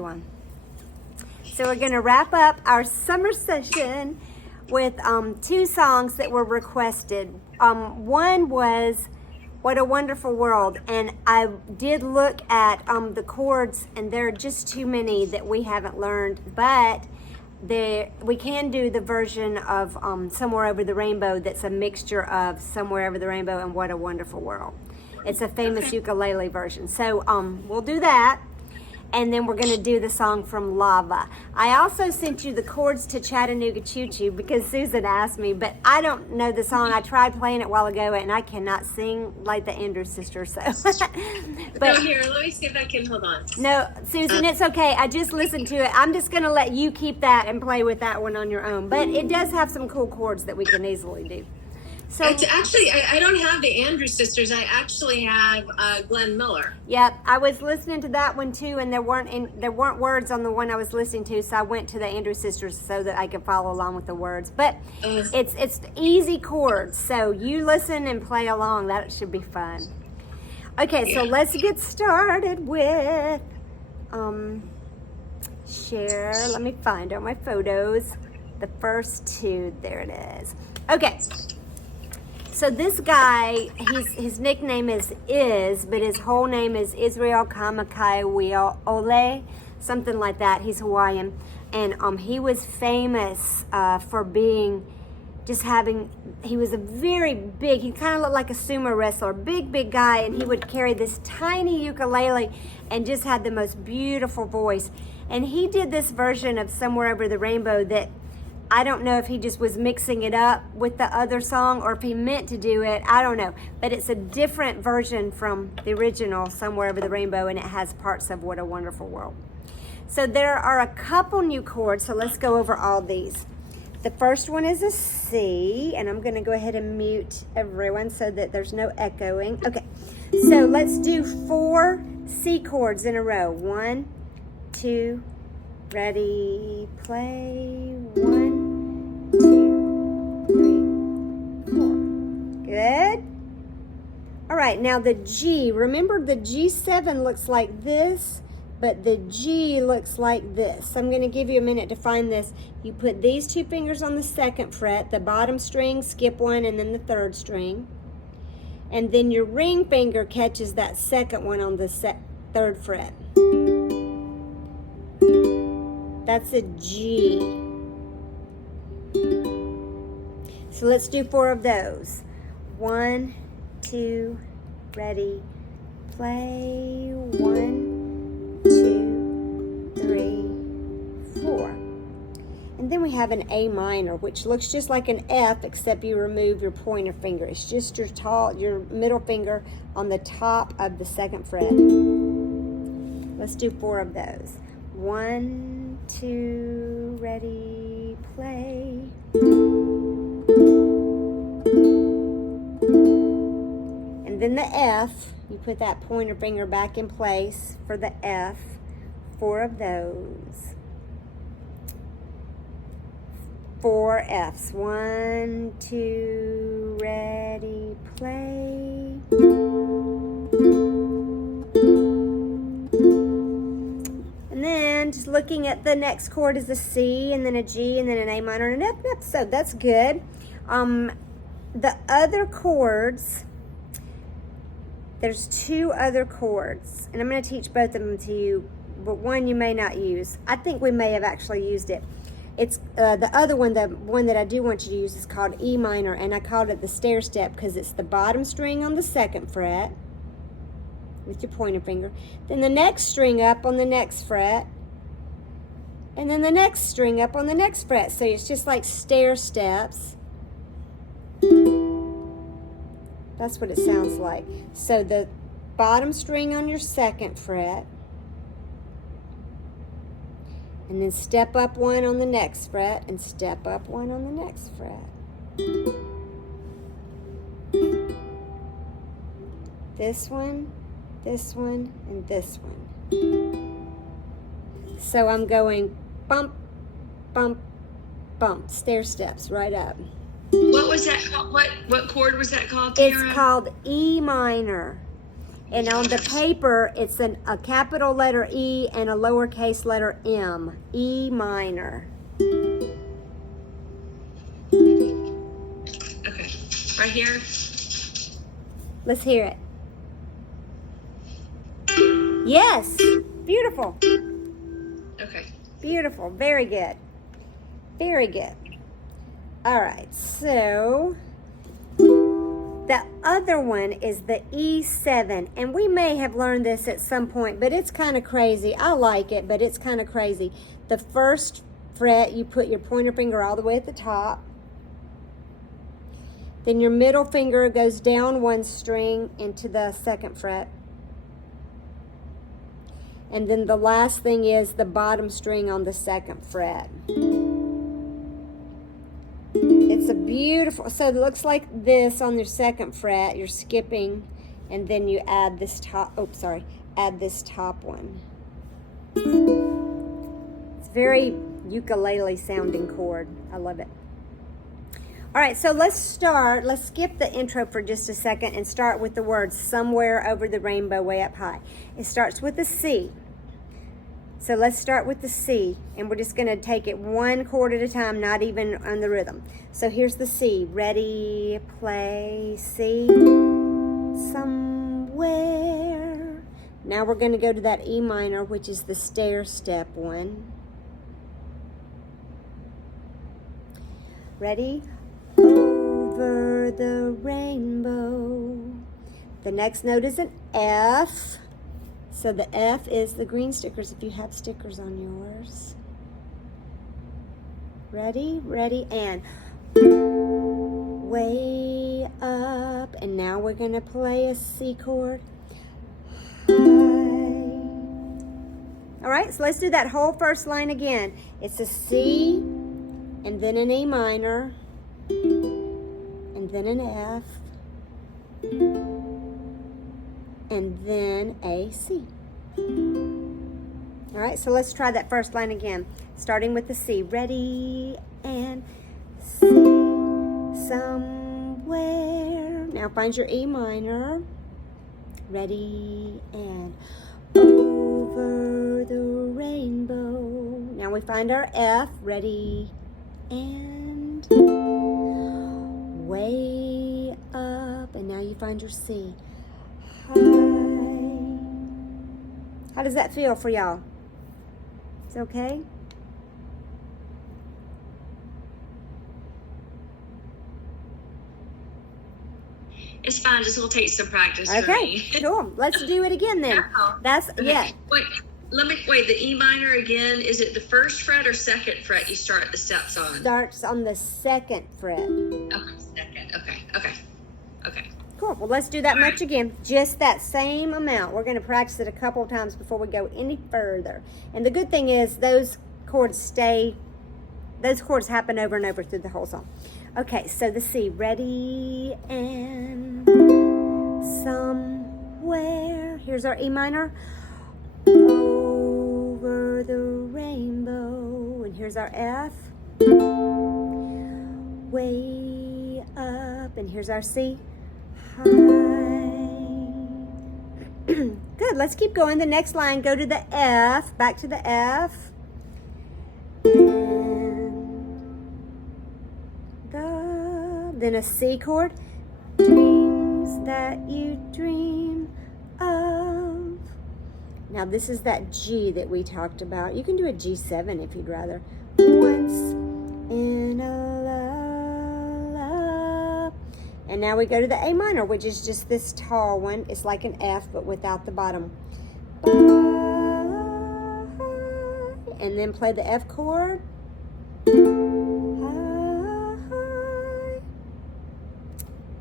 One. So we're going to wrap up our summer session with two songs that were requested. One was What a Wonderful World, and I did look at the chords, and there are just too many that we haven't learned, but we can do the version of Somewhere Over the Rainbow that's a mixture of Somewhere Over the Rainbow and What a Wonderful World. It's a famous ukulele version. So we'll do that. And then we're going to do the song from Lava. I also sent you the chords to Chattanooga Choo Choo because Susan asked me, but I don't know the song. I tried playing it a while ago, and I cannot sing like the Andrews sisters. So, but here, let me see if I can hold on. No, Susan, it's okay. I just listened to it. I'm just going to let you keep that and play with that one on your own. But it does have some cool chords that we can easily do. So actually, I don't have the Andrews sisters. I actually have Glenn Miller. Yep, I was listening to that one too, and there weren't words on the one I was listening to, so I went to the Andrews sisters so that I could follow along with the words. But it's easy chords, so you listen and play along. That should be fun. Okay, so let's get started with share. Let me find all my photos. The first two, there it is. Okay. So this guy, his nickname is but his whole name is Israel Kamakai Ole, something like that. He's Hawaiian, and he was famous for being, he was a very big, he kind of looked like a sumo wrestler, big guy, and he would carry this tiny ukulele and just had the most beautiful voice. And he did this version of Somewhere Over the Rainbow that I don't know if he just was mixing it up with the other song or if he meant to do it. I don't know. But it's a different version from the original Somewhere Over the Rainbow, and it has parts of What a Wonderful World. So there are a couple new chords, so let's go over all these. The first one is a C, and I'm going to go ahead and mute everyone so that there's no echoing. Okay, so let's do 4 C chords in a row. 1, 2, ready, play. 1, 2, 3, 4. Good. All right, now the G. Remember the G7 looks like this, but the G looks like this. I'm going to give you a minute to find this. You put these 2 fingers on the 2nd fret, the bottom string, skip 1, and then the 3rd string. And then your ring finger catches that 2nd one on the 3rd fret. That's a G. So let's do 4 of those. 1, 2, ready, play. 1, 2, 3, 4. And then we have an A minor, which looks just like an F, except you remove your pointer finger. It's just your middle finger on the top of the 2nd fret. Let's do 4 of those. 1, 2, ready, play. And then the F, you put that pointer finger back in place for the F. 4 of those. 4 Fs. 1, 2, ready, play. And then just looking at the next chord is a C, and then a G, and then an A minor, and an F. So that's good. The other chords, there's 2 other chords, and I'm going to teach both of them to you, but one you may not use. I think we may have actually used it. It's the other one, the one that I do want you to use, is called E minor, and I called it the stair step because it's the bottom string on the 2nd fret with your pointer finger, then the next string up on the next fret, and then the next string up on the next fret. So it's just like stair steps. That's what it sounds like. So the bottom string on your 2nd fret, and then step up 1 on the next fret, and step up 1 on the next fret. This one, and this one. So I'm going bump, bump, bump, stair steps right up. What was that? What chord was that called, Tara? It's called E minor. And on the paper, it's a capital letter E and a lowercase letter M. E minor. Okay. Right here. Let's hear it. Yes. Beautiful. Okay. Beautiful. Very good. Very good. All right. So the other one is the E7. And we may have learned this at some point, but it's kind of crazy. I like it, but it's kind of crazy. The first fret, you put your pointer finger all the way at the top. Then your middle finger goes down one string into the second fret. And then the last thing is the bottom string on the second fret. It's a beautiful, so it looks like this on your second fret. You're skipping, and then you add this top, add this top one. It's very ukulele sounding chord. I love it. All right, so let's skip the intro for just a second and start with the words somewhere over the rainbow way up high. It starts with a C. So let's start with the C, and we're just gonna take it one chord at a time, not even on the rhythm. So here's the C. Ready, play, C. Somewhere. Now we're gonna go to that E minor, which is the stair step one. Ready? Over the rainbow. The next note is an F. So the F is the green stickers if you have stickers on yours. Ready, ready, and way up. And now we're going to play a C chord. High. All right, so let's do that whole first line again. It's a C, and then an E minor, and then an F, and then a C. All right, so let's try that first line again, starting with the C. Ready, and C, somewhere. Now find your E minor. Ready, and over the rainbow. Now we find our F. Ready, and way up. And now you find your C. High. How does that feel for y'all? It's okay? It's fine. Just will take some practice. Okay, for me. cool. Let's do it again then. That's, Okay. yeah. Wait, the E minor again, is it the first fret or second fret you start the steps on? Starts on the second fret. Okay, second. Okay. Cool. Well, let's do that much again. Just that same amount. We're going to practice it a couple of times before we go any further. And the good thing is those chords happen over and over through the whole song. Okay, so the C. Ready, and somewhere. Here's our E minor. Over the rainbow. And here's our F. Way up. And here's our C. High. Good, let's keep going. The next line, go to the F, back to the F. And then a C chord. Dreams that you dream of. Now this is that G that we talked about. You can do a G7 if you'd rather. Once in a love. And now we go to the A minor, which is just this tall one. It's like an F, but without the bottom. And then play the F chord.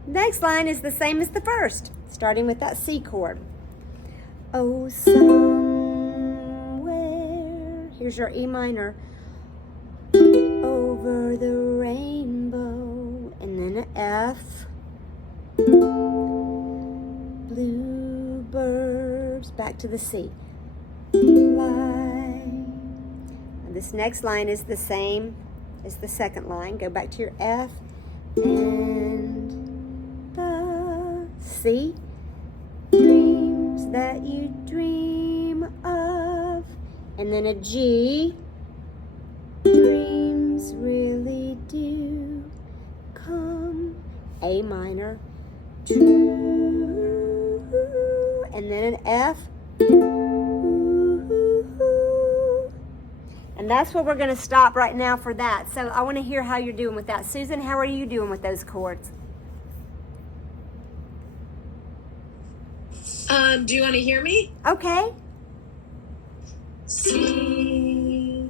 Next line is the same as the first, starting with that C chord. Oh, somewhere. Here's your E minor. Over the rainbow. And then an F. Bluebirds. Back to the C. Fly. And this next line is the same as the second line. Go back to your F. And the C. Dreams that you dream of. And then a G. Dreams really do come. A minor. True. And then an F. And that's where we're going to stop right now for that. So I want to hear how you're doing with that. Susan, how are you doing with those chords? Do you want to hear me? Okay. C,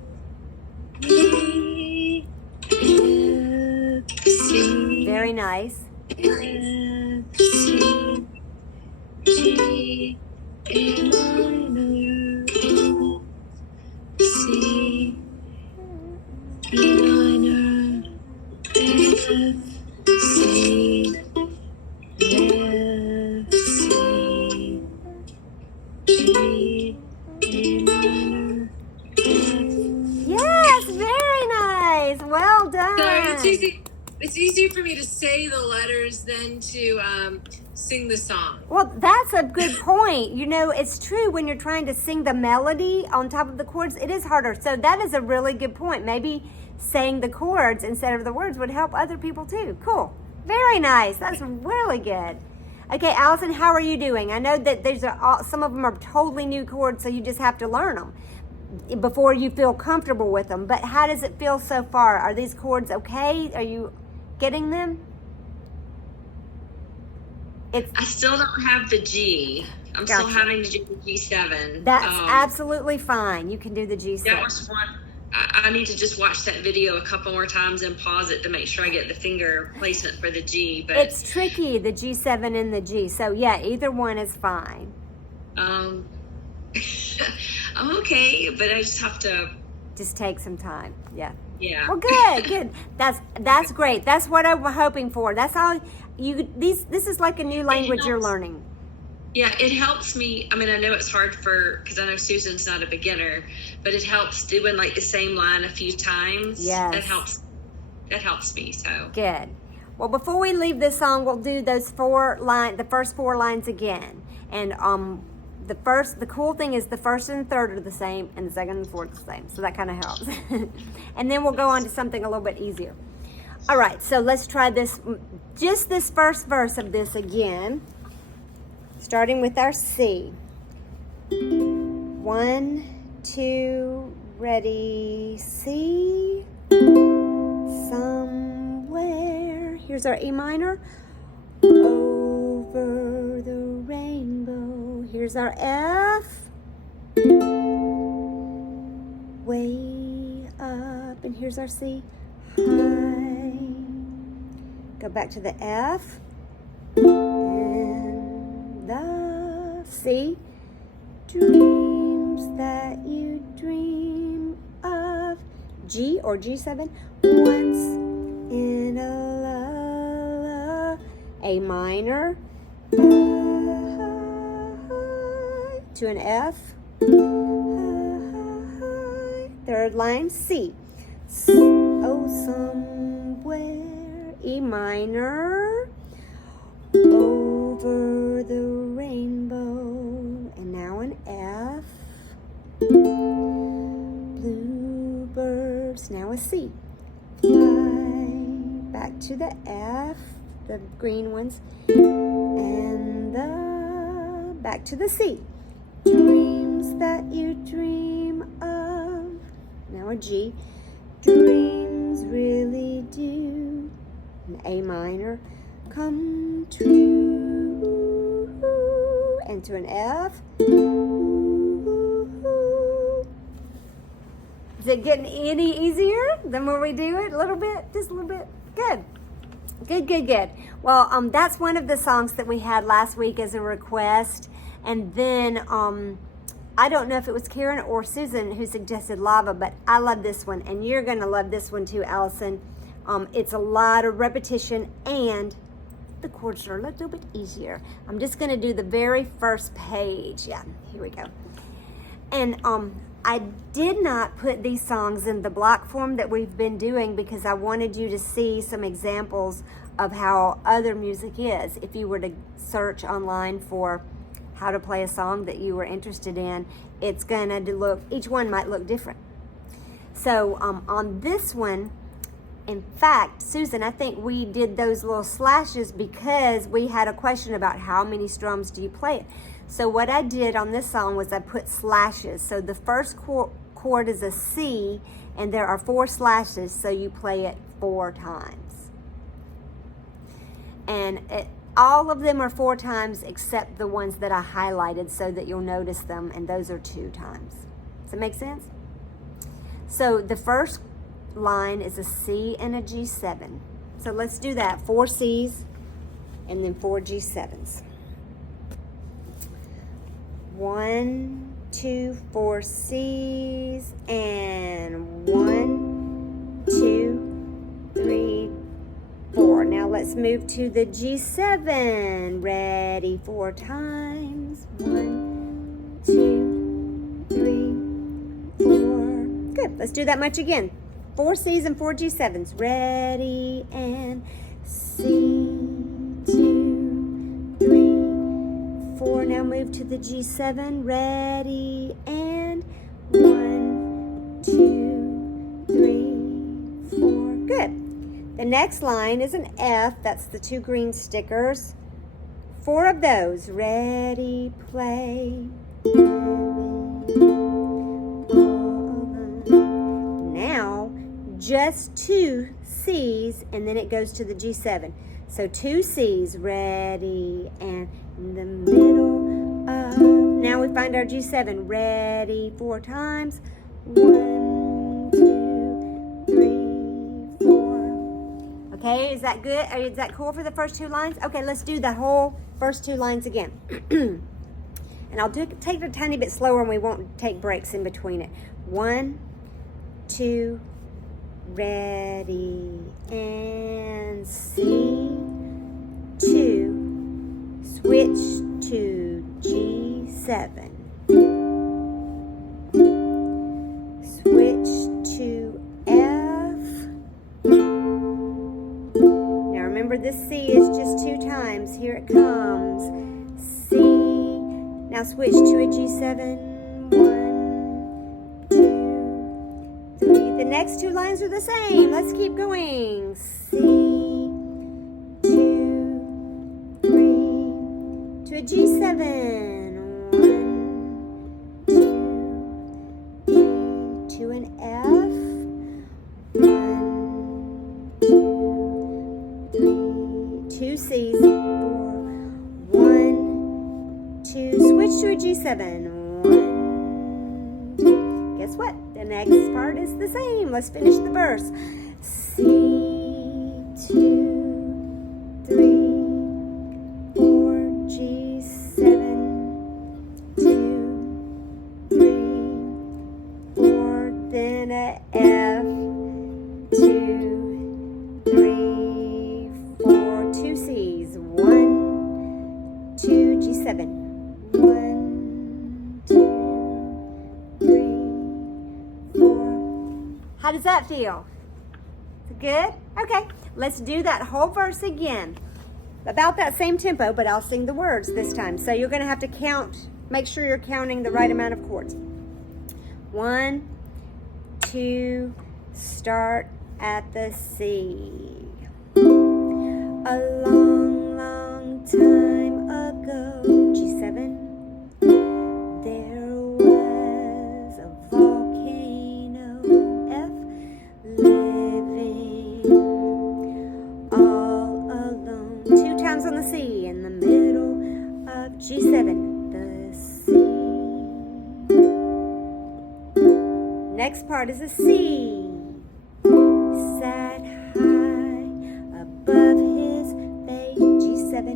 E, F, C. Very nice. F, C, G, A minor, C, E minor, F, C, F, C, G, A minor, F. Yes, very nice. Well done. So it's easy. It's easier for me to say the letters than to sing the song. Well, that's a good point. You know, it's true when you're trying to sing the melody on top of the chords, it is harder. So that is a really good point. Maybe saying the chords instead of the words would help other people too. Cool. Very nice. That's really good. Okay, Allison, how are you doing? I know that some of them are totally new chords, so you just have to learn them before you feel comfortable with them. But how does it feel so far? Are these chords okay? Are you getting them? I still don't have the G. I'm Gotcha. still having to do the G7. That's absolutely fine. You can do the G7. That was one. I need to just watch that video a couple more times and pause it to make sure I get the finger placement for the G. But it's tricky, the G7 and the G. So yeah, either one is fine. I'm okay, but I just have to. Just take some time. Yeah. Yeah. Well, good. That's great. That's what I'm hoping for. That's all this is like a new language you're learning. Yeah, it helps me. I mean, I know it's hard because I know Susan's not a beginner, but it helps doing like the same line a few times. Yes. That helps me. So good. Well, before we leave this song, we'll do the first 4 lines again. And the cool thing is the first and third are the same, and the second and fourth are the same. So that kind of helps. And then we'll go on to something a little bit easier. All right, so let's try this first verse of this again. Starting with our C. 1, 2, ready, C. Somewhere. Here's our E minor. Over the rainbow. Here's our F. Way up. And here's our C. High. Go back to the F. The C. Dreams that you dream of. G or G7. Once in a lullaby. A minor. To an F. Third line C. Oh, somewhere. E minor. Over the rainbow. And now an F. Bluebirds. Now a C. Fly. Back to the F. The green ones. And back to the C. Dreams that you dream of. Now a G. Dreams really do. An A minor. Come true. And to an F. Is it getting any easier the more we do it? A little bit? Just a little bit? Good. Good. Well, that's one of the songs that we had last week as a request. And then, I don't know if it was Karen or Susan who suggested Lava, but I love this one. And you're going to love this one too, Allison. It's a lot of repetition and the chords are a little bit easier. I'm just going to do the very first page. Yeah, here we go. And I did not put these songs in the block form that we've been doing because I wanted you to see some examples of how other music is. If you were to search online for how to play a song that you were interested in, it's gonna look, each one might look different. So on this one, in fact, Susan, I think we did those little slashes because we had a question about how many strums do you play it. So what I did on this song was I put slashes. So the first chord is a C, and there are 4 slashes, so you play it 4 times. And all of them are 4 times except the ones that I highlighted so that you'll notice them, and those are 2 times. Does that make sense? So the first line is a C and a G7. So let's do that. 4 C's and then 4 G7s. 1, 2, 4 C's and 1, 2, 3, 4. Now let's move to the G7. Ready? 4 times. 1, 2, 3, 4. Good. Let's do that much again. 4 C's and 4 G7s. Ready and C, 2, 3, 4. Now move to the G7. Ready and 1, 2, 3, 4. Good. The next line is an F. That's the 2 green stickers. 4 of those. Ready, play. Now, just 2 C's, and then it goes to the G7. So 2 C's, ready, and in the middle of, now we find our G7, ready, 4 times. 1, 2, 3, 4. Okay, is that good? Is that cool for the first 2 lines? Okay, let's do the whole first 2 lines again. And I'll take it a tiny bit slower, and we won't take breaks in between it. 1, 2, ready, and C, 2, switch to G7, switch to F. Now remember, this C is just 2 times. Here it comes, C. Now switch to a G7. 1, 2, 3. The next 2 lines are the same. Let's keep going. C, 2, 3, to a G7. 1, 2, 3, to an F. 1, 2, 3, 2 C's. 4, 1, 2, switch to a G7. 1. Guess what? The next part is the same. Let's finish the verse. C, 2, 3, 4, G7, 2, 3, 4, then a F, 2, 3, 4, 2 C's, 1, 2, G7, 1, 2, 3, 4. How does that feel? Is it good? Okay, let's do that whole verse again. About that same tempo, but I'll sing the words this time. So you're going to have to count, make sure you're counting the right amount of chords. 1, 2, start at the C. A long, long time ago, G7, there was a volcano, F, living all alone. 2 times on the C, in the middle of G7, the C. Next part is a C. Sat high above his bay, G7,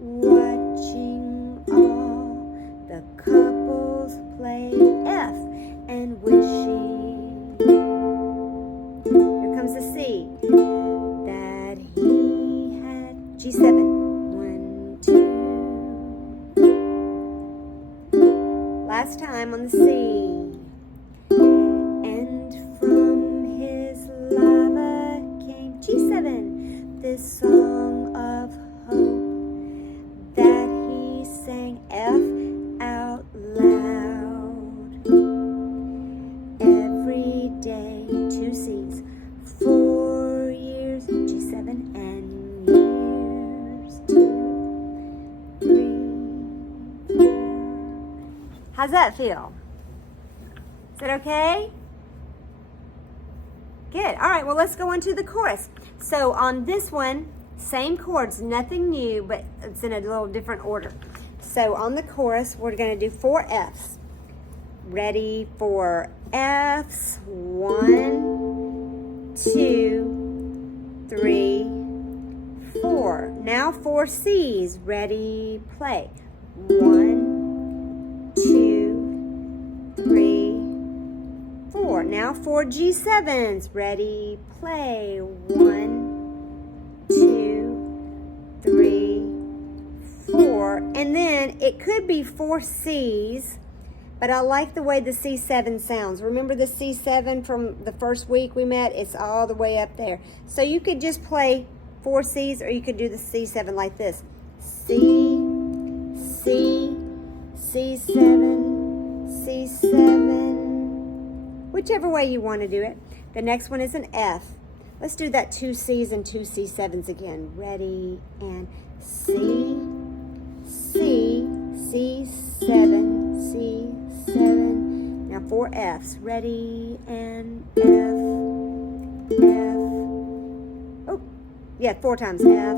watching all the couples play, F, and wishing, here comes the C, that he had, G7, 1, 2. Last time on the C. G7, this song of hope that he sang, F, G7, and years 2, 3, 4. How's that feel? Is it okay? Good. All right, well, let's go on to the chorus. So on this one, same chords, nothing new, but it's in a little different order. So on the chorus, we're going to do 4 Fs. Ready for Fs? 1, 2, 3, 4. Now 4 Cs. Ready, play. 1, 2, 3, 4. Now 4 G7s. Ready, play. 1, 2, 3, 4. And then it could be 4 Cs, but I like the way the C7 sounds. Remember the C7 from the first week we met? It's all the way up there. So you could just play 4 Cs, or you could do the C7 like this. C, C, C7, C7. Whichever way you want to do it. The next one is an F. Let's do that 2 Cs and 2 C7s again. Ready, and C, C, C7, C7. Now 4 Fs. Ready, and F, F. Oh, yeah, 4 times. F,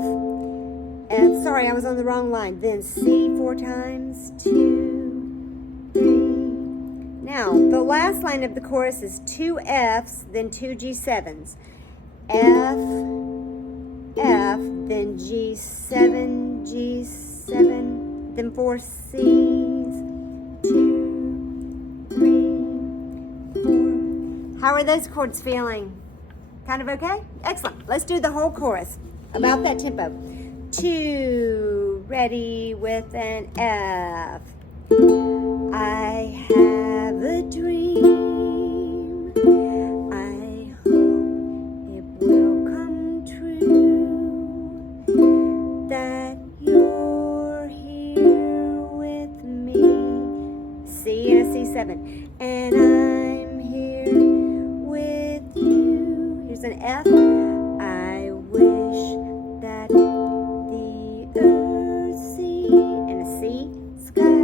F. Sorry, I was on the wrong line. Then C 4 times. 2, 3. Now, the last line of the chorus is 2 Fs, then 2 G7s. F, F, then G7, G7, then 4 Cs, 2, 3, 4. How are those chords feeling? Kind of okay? Excellent. Let's do the whole chorus about that tempo. 2, ready with an F. I have a dream. I hope it will come true, that you're here with me. C and a C7. And I'm here with you. Here's an F. I wish that the earth sea, and a C, sky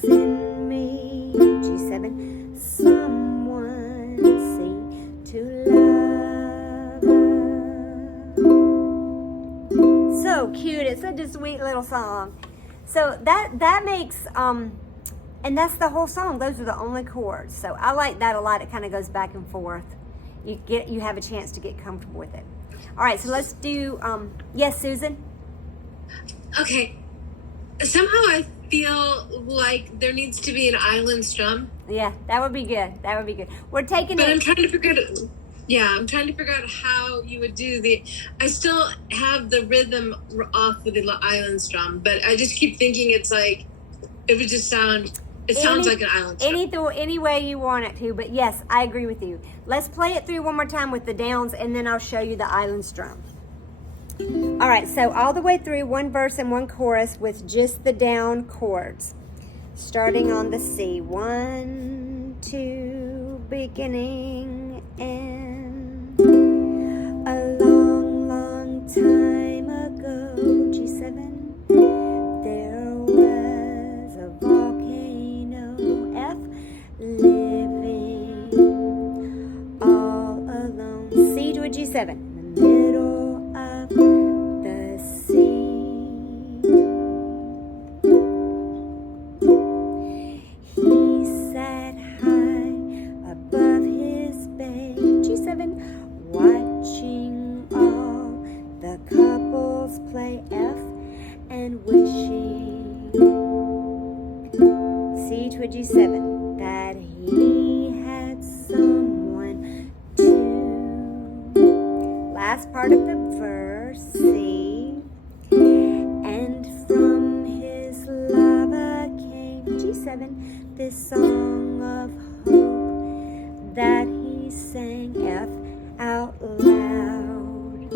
send me, G7, someone see to love. So cute. It's such a sweet little song. So that makes and that's the whole song. Those are the only chords. So I like that a lot. It kind of goes back and forth. You have a chance to get comfortable with it. All right, so let's do yes, Susan. Okay. Somehow I feel like there needs to be an island strum. Yeah, that would be good. That would be good. We're taking but it. I'm trying to figure out. Yeah, I'm trying to figure out how you would do the. I still have the rhythm off with the island strum, but I just keep thinking it's like it would just sound. It sounds like an island strum. Any way you want it to, but yes, I agree with you. Let's play it through one more time with the downs, and then I'll show you the island strum. All right, so all the way through, one verse and one chorus with just the down chords. Starting on the C. 1, 2, beginning, end. A long, long time ago, G7, there was a volcano, F, living all alone. C to a G7, in the middle of the sea. He sat high above his bay, G7, watching all the couples play, F, and wishing, C to a G7, that he had someone to. Last part of the verse, C, and from his lava came, G7, this song of hope that he sang, F, out loud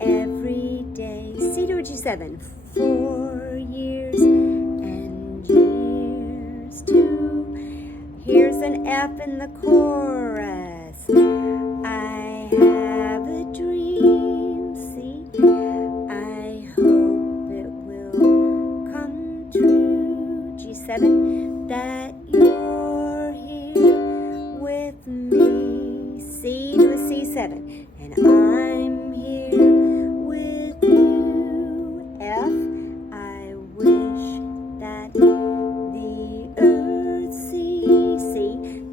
every day. C to a G7, 4 years and years too. Here's an F in the chorus. I have a dream, see, I hope it will come true. G7, that you're here with me. C to a C7, and I'm here with you. F, I wish that the earth see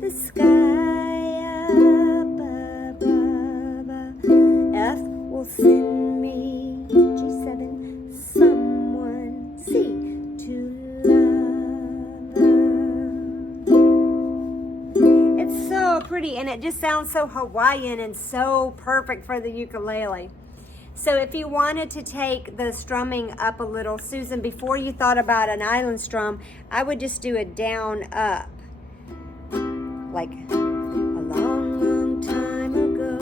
the sky up above. F will send me, G7, someone, C, to love. It's so pretty, and it just sounds so Hawaiian and so perfect for the ukulele. So if you wanted to take the strumming up a little, Susan, before you thought about an island strum, I would just do a down up. Like, a long, long time ago,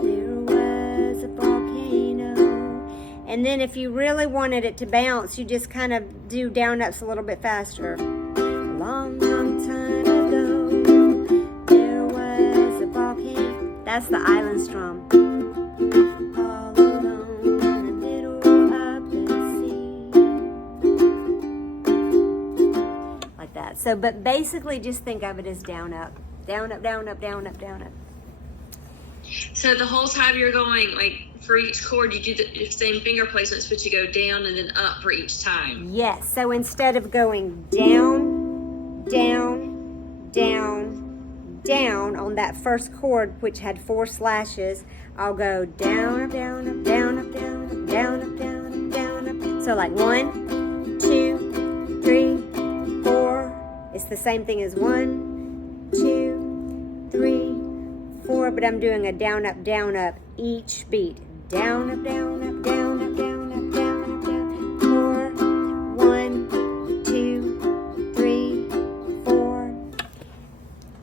there was a volcano. And then if you really wanted it to bounce, you just kind of do down ups a little bit faster. A long, long time ago, there was a volcano. That's the island strum. So, but basically just think of it as down, up, down, up, down, up, down, up, down, up. So the whole time you're going, like, for each chord, you do the same finger placements, but you go down and then up for each time. Yes, so instead of going down, down, down, down on that first chord, which had 4 slashes, I'll go down, up, down, up, down, up, down, up, down, up, down, up, down, up. So like 1, 2, 3, 4. It's the same thing as 1, 2, 3, 4, but I'm doing a down, up, each beat. Down, up, down, up, down, up, down, up, down, up, down. 4, 1, 2, 3, 4.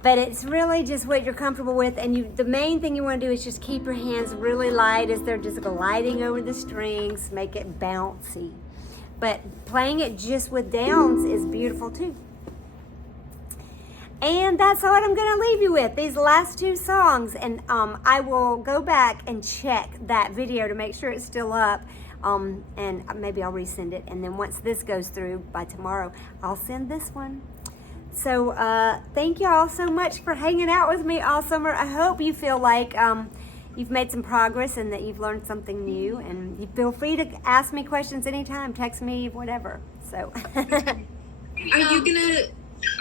But it's really just what you're comfortable with, and the main thing you want to do is just keep your hands really light as they're just gliding over the strings, make it bouncy. But playing it just with downs is beautiful too. And that's what I'm going to leave you with, these last 2 songs. And I will go back and check that video to make sure it's still up. And maybe I'll resend it. And then once this goes through by tomorrow, I'll send this one. So thank you all so much for hanging out with me all summer. I hope you feel like you've made some progress and that you've learned something new. And you feel free to ask me questions anytime, text me, whatever. So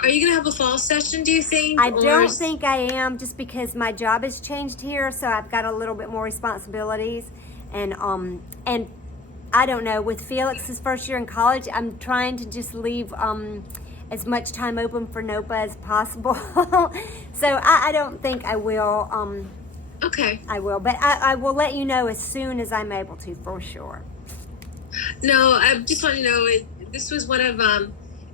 Are you gonna have a fall session, do you think? I don't think I am, just because my job has changed here, so I've got a little bit more responsibilities, and I don't know, with Felix's first year in college, I'm trying to just leave as much time open for NOPA as possible. So I don't think I will. Okay. I will, but I will let you know as soon as I'm able to, for sure. No, I just want to know, this was one of,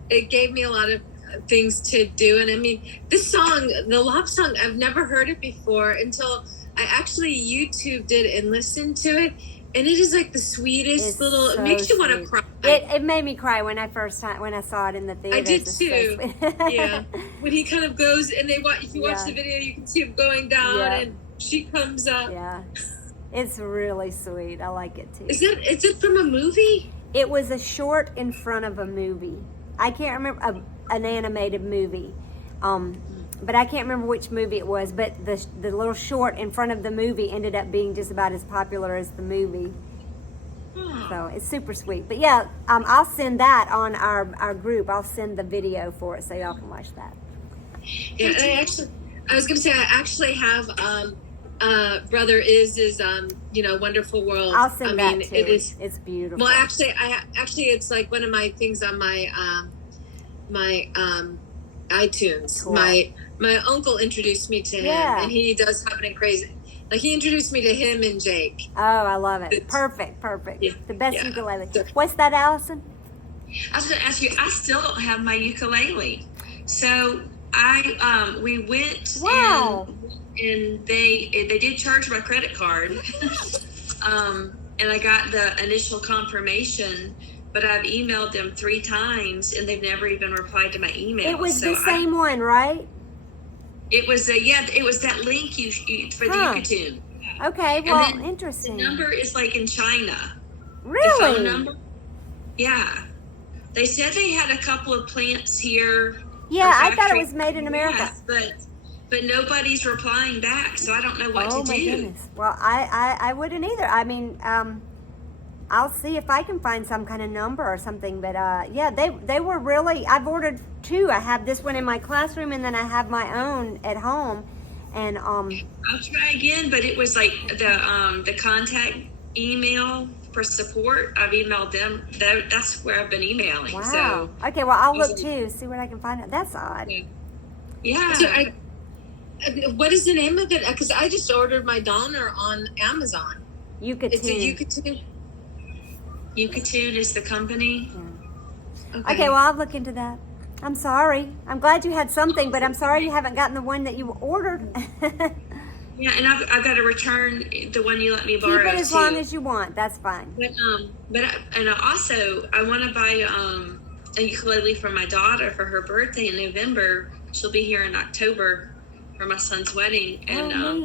it gave me a lot of things to do. And I mean, this song, the love song, I've never heard it before until I actually YouTubed it and listened to it. And it is like the sweetest it makes you want to cry. It made me cry when I saw it in the theater. I did too. Yeah. When he kind of goes and if you watch the video, you can see him going down and she comes up. Yeah. It's really sweet. I like it too. Is it from a movie? It was a short in front of a movie. I can't remember, an animated movie. But I can't remember which movie it was, but the little short in front of the movie ended up being just about as popular as the movie. So it's super sweet. But yeah, I'll send that on our group. I'll send the video for it so y'all can watch that. Yeah, I was going to say, I actually have Brother Iz's Wonderful World. I'll send that too. It's beautiful. Well, actually it's like one of my things on my my iTunes. Cool. My uncle introduced me to him, and he does have an crazy. Like, he introduced me to him and Jake. Oh, I love it. Perfect. Yeah, the best ukulele. What's that, Allison? I was going to ask you, I still don't have my ukulele. So we went and they did charge my credit card. And I got the initial confirmation but I've emailed them 3 times and they've never even replied to my email. It was the same one, right? It was it was that link you for the Yucatun. Okay, well, interesting. The number is like in China. Really? The phone number? Yeah. They said they had a couple of plants here. Yeah, I thought it was made in America. Yes, but nobody's replying back, so I don't know what to do. Oh my goodness. Well, I wouldn't either. I mean, I'll see if I can find some kind of number or something. But yeah, they were really. I've ordered 2. I have this one in my classroom, and then I have my own at home. And I'll try again, but it was like the contact email for support. I've emailed them. That's where I've been emailing. Wow. So okay, well, I'll look too, see what I can find out. That's odd. Yeah. So what is the name of it? Because I just ordered my Donner on Amazon. Yucatun. It's a Yucatun. Yucatun is the company. Yeah. Okay, well, I'll look into that. I'm sorry. I'm glad you had something, but I'm sorry you haven't gotten the one that you ordered. Yeah, and I've got to return the one you let me borrow. Keep it as long as you want. That's fine. But also I want to buy a ukulele for my daughter for her birthday in November. She'll be here in October for my son's wedding, and I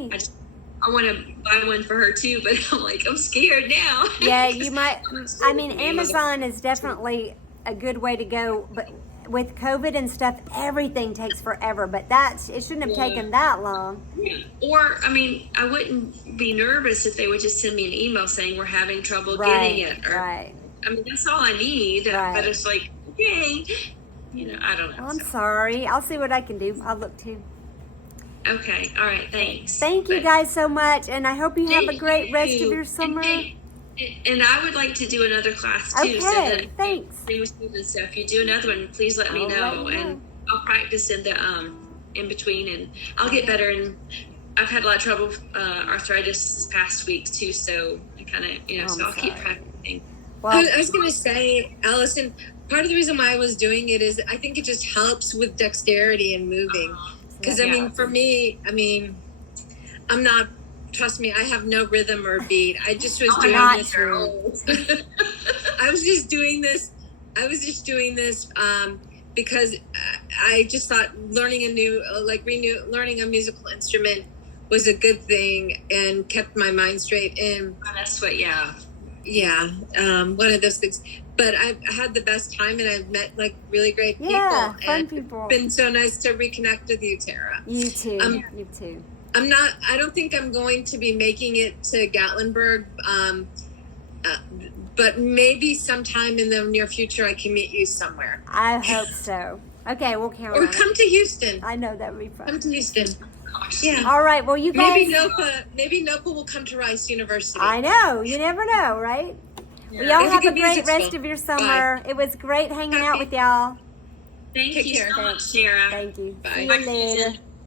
want to buy one for her too. But I'm scared now. Yeah, you might. I mean, Amazon is definitely a good way to go, but with COVID and stuff, everything takes forever. But it shouldn't have taken that long. Yeah. Or, I mean, I wouldn't be nervous if they would just send me an email saying we're having trouble getting it. Or, right. I mean, that's all I need. Right. But it's like, okay, I don't know. Well, I'm sorry. I'll see what I can do. I'll look too. Okay. All right. Thanks. Thank you guys so much, and I hope you have a great rest of your summer. And I would like to do another class too. Okay, so that thanks. So if you do another one, please let me know, and I'll practice in the in between, and I'll get better. And I've had a lot of trouble with arthritis this past week too, so I kind of so I'll keep practicing. Well, I was going to say, Allison, part of the reason why I was doing it is I think it just helps with dexterity and moving. Because I mean, for me, I'm not. Trust me, I have no rhythm or beat. I just was doing this. I was just doing this. Because I just thought learning learning a musical instrument was a good thing and kept my mind straight. And that's what, one of those things. But I've had the best time, and I've met really great people. Yeah, fun and people. It's been so nice to reconnect with you, Tara. You too. You too. I don't think I'm going to be making it to Gatlinburg, but maybe sometime in the near future I can meet you somewhere. I hope so. Okay, we'll count on it. Or come to Houston. I know that would be fun. Come to Houston. Yeah. All right, well, you guys... Maybe Nopa will come to Rice University. I know. You never know, right? Yeah. Well, y'all have a great rest of your summer. Bye. It was great hanging out with y'all. Thank Take you care. so much, Sarah. Thank you. Bye. See you later.